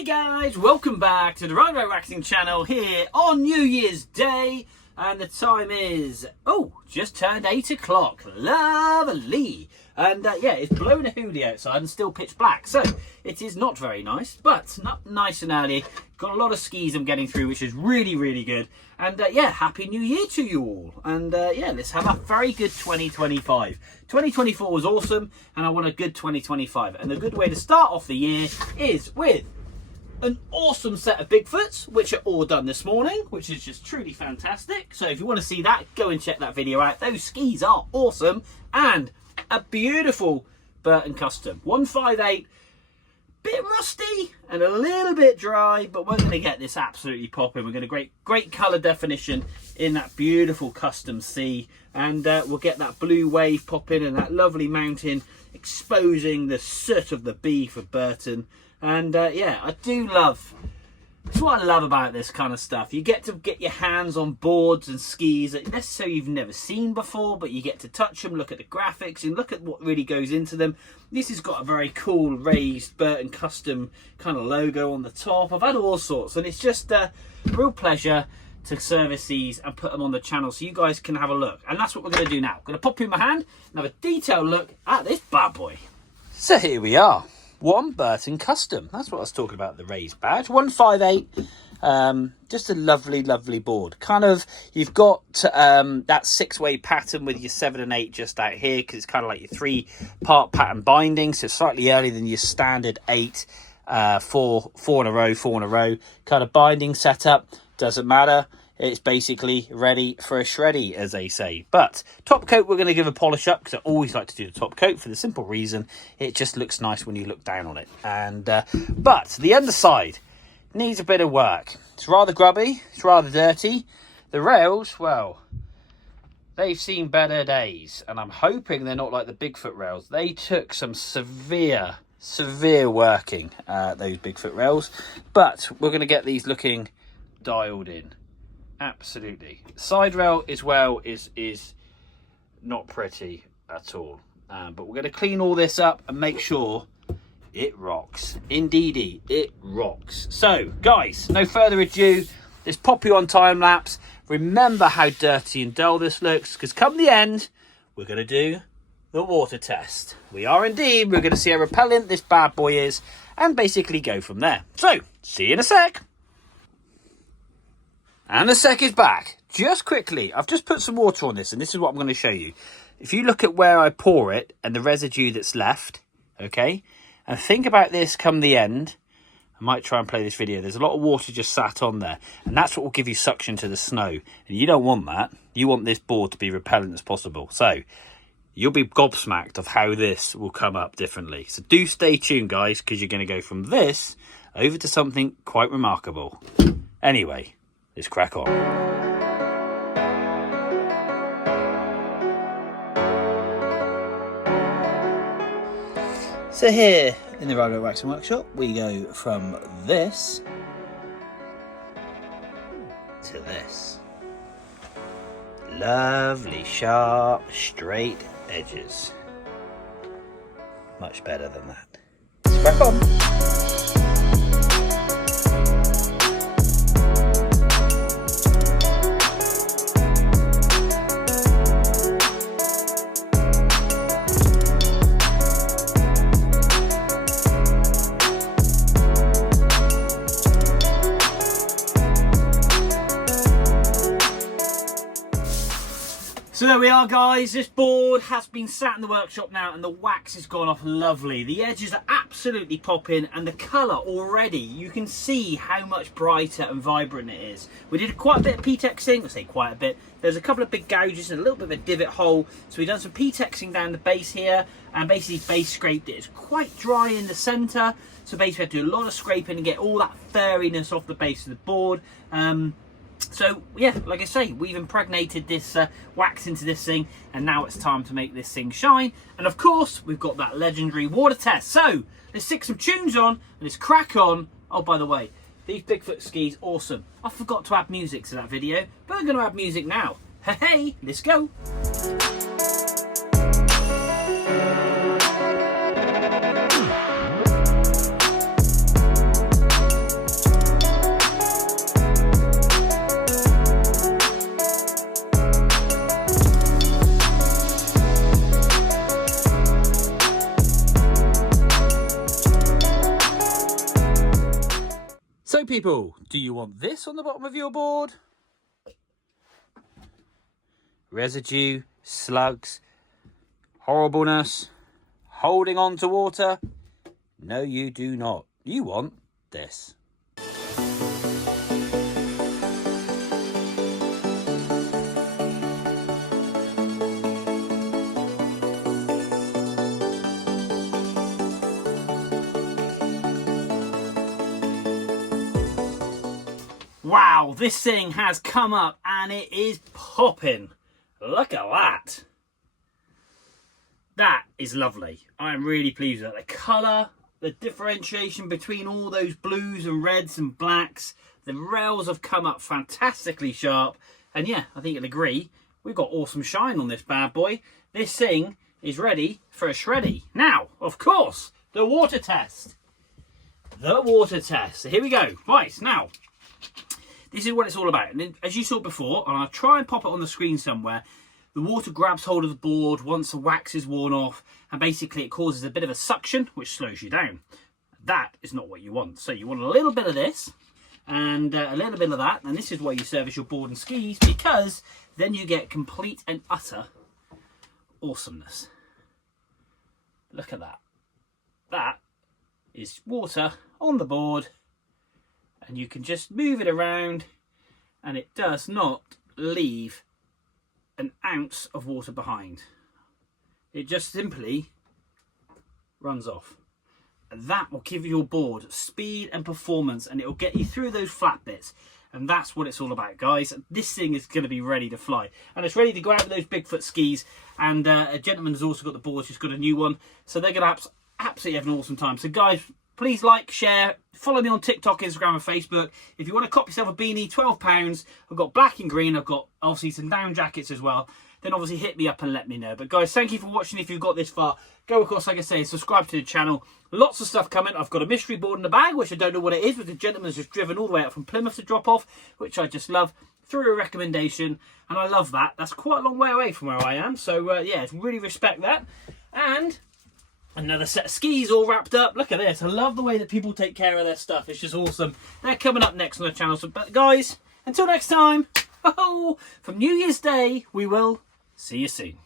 Hey guys, welcome back to the Ride Waxing channel here on New Year's Day, and the time is, just turned 8 o'clock. Lovely. And yeah, it's blowing a hoolie outside and still pitch black, so it is not very nice, but not nice and early. Got a lot of skis I'm getting through, which is really good. And yeah, happy new year to you all. And yeah, let's have a very good 2025. 2024 was awesome, and I want a good 2025. And the good way to start off the year is with an awesome set of Bigfoots, which are all done this morning, which is just truly fantastic. So if you want to see that, go and check that video out. Those skis are awesome. And a beautiful Burton custom 158, bit rusty and a little bit dry, but we're going to get this absolutely popping. We're going to great color definition in that beautiful custom sea, and we'll get that blue wave popping and that lovely mountain exposing the soot of the bee for Burton. And yeah, I do love, it's what I love about this kind of stuff. You get to get your hands on boards and skis that necessarily you've never seen before, but you get to touch them, look at the graphics and look at what really goes into them. This has got a very cool raised Burton custom kind of logo on the top. I've had all sorts, and it's just a real pleasure to service these and put them on the channel so you guys can have a look. And that's what we're going to do now. I'm going to pop in my hand and have a detailed look at this bad boy. So here we are. One Burton custom. That's what I was talking about, the raised badge. 158. Just a lovely board. Kind of, you've got that 6-way pattern with your 7 and 8 just out here, because it's kind of like your 3-part pattern binding, so slightly earlier than your standard 8, 4 in a row kind of binding setup. Doesn't matter. It's basically ready for a shreddy, as they say. But top coat, we're going to give a polish up, because I always like to do the top coat for the simple reason it just looks nice when you look down on it. And but the underside needs a bit of work. It's rather grubby. It's rather dirty. The rails, well, they've seen better days, and I'm hoping they're not like the Bigfoot rails. They took some severe working, those Bigfoot rails. But we're going to get these looking dialed in. Absolutely. Side rail as well is not pretty at all, but we're going to clean all this up and make sure it rocks. Indeedy, it rocks. So guys, no further ado, let's pop you on time lapse. Remember how dirty and dull this looks, because come the end we're going to do the water test. We are indeed. We're going to see how repellent this bad boy is and basically go from there. So see you in a sec. And the sec is back. Just quickly, I've just put some water on this, and this is what I'm going to show you. If you look at where I pour it and the residue that's left, okay, and think about this come the end. I might try and play this video. There's a lot of water just sat on there, and that's what will give you suction to the snow. And you don't want that. You want this board to be repellent as possible. So you'll be gobsmacked of how this will come up differently. So do stay tuned, guys, because you're going to go from this over to something quite remarkable. Anyway, let's crack on. So here in the Ride Waxing Workshop, we go from this to this. Lovely, sharp, straight edges. Much better than that. Let's crack on. So there we are, guys. This board has been sat in the workshop now, and the wax has gone off lovely. The edges are absolutely popping, and the colour already, you can see how much brighter and vibrant it is. We did quite a bit of P-texing. I say quite a bit. There's a couple of big gouges and a little bit of a divot hole. So we've done some P-texing down the base here, and basically base scraped it. It's quite dry in the centre, so basically we had to do a lot of scraping and get all that furriness off the base of the board. So yeah, like I say, we've impregnated this wax into this thing, and now it's time to make this thing shine. And of course, we've got that legendary water test. So let's stick some tunes on and let's crack on. Oh, by the way, these Bigfoot skis, awesome. I forgot to add music to that video, but I'm going to add music now. Hey, let's go. So people, do you want this on the bottom of your board? Residue, slugs, horribleness, holding on to water? No, you do not. You want this. Wow, this thing has come up and it is popping. Look at that. That is lovely. I'm really pleased with that. The colour, the differentiation between all those blues and reds and blacks. The rails have come up fantastically sharp. And yeah, I think you'll agree, we've got awesome shine on this bad boy. This thing is ready for a shreddy. Now, of course, the water test. The water test. So here we go. Right, now, this is what it's all about. And as you saw before, and I'll try and pop it on the screen somewhere, the water grabs hold of the board once the wax is worn off, and basically it causes a bit of a suction, which slows you down. That is not what you want. So you want a little bit of this, and a little bit of that, and this is why you service your board and skis, because then you get complete and utter awesomeness. Look at that. That is water on the board, and you can just move it around and it does not leave an ounce of water behind. It just simply runs off. And that will give your board speed and performance, and it will get you through those flat bits. And that's what it's all about, guys. This thing is going to be ready to fly, and it's ready to go out with those Bigfoot skis. And a gentleman has also got the board, who's got a new one, so they're going to absolutely have an awesome time. So guys, please like, share, follow me on TikTok, Instagram and Facebook. If you want to cop yourself a beanie, £12. I've got black and green. I've got obviously some down jackets as well. Then obviously hit me up and let me know. But guys, thank you for watching. If you've got this far, go across, like I say, subscribe to the channel. Lots of stuff coming. I've got a mystery board in the bag, which I don't know what it is, but the gentleman's just driven all the way up from Plymouth to drop off, which I just love, through a recommendation. And I love that. That's quite a long way away from where I am. So yeah, really respect that. And another set of skis all wrapped up. Look at this. I love the way that people take care of their stuff. It's just awesome. They're coming up next on the channel. So, but guys, until next time, from New Year's Day, we will see you soon.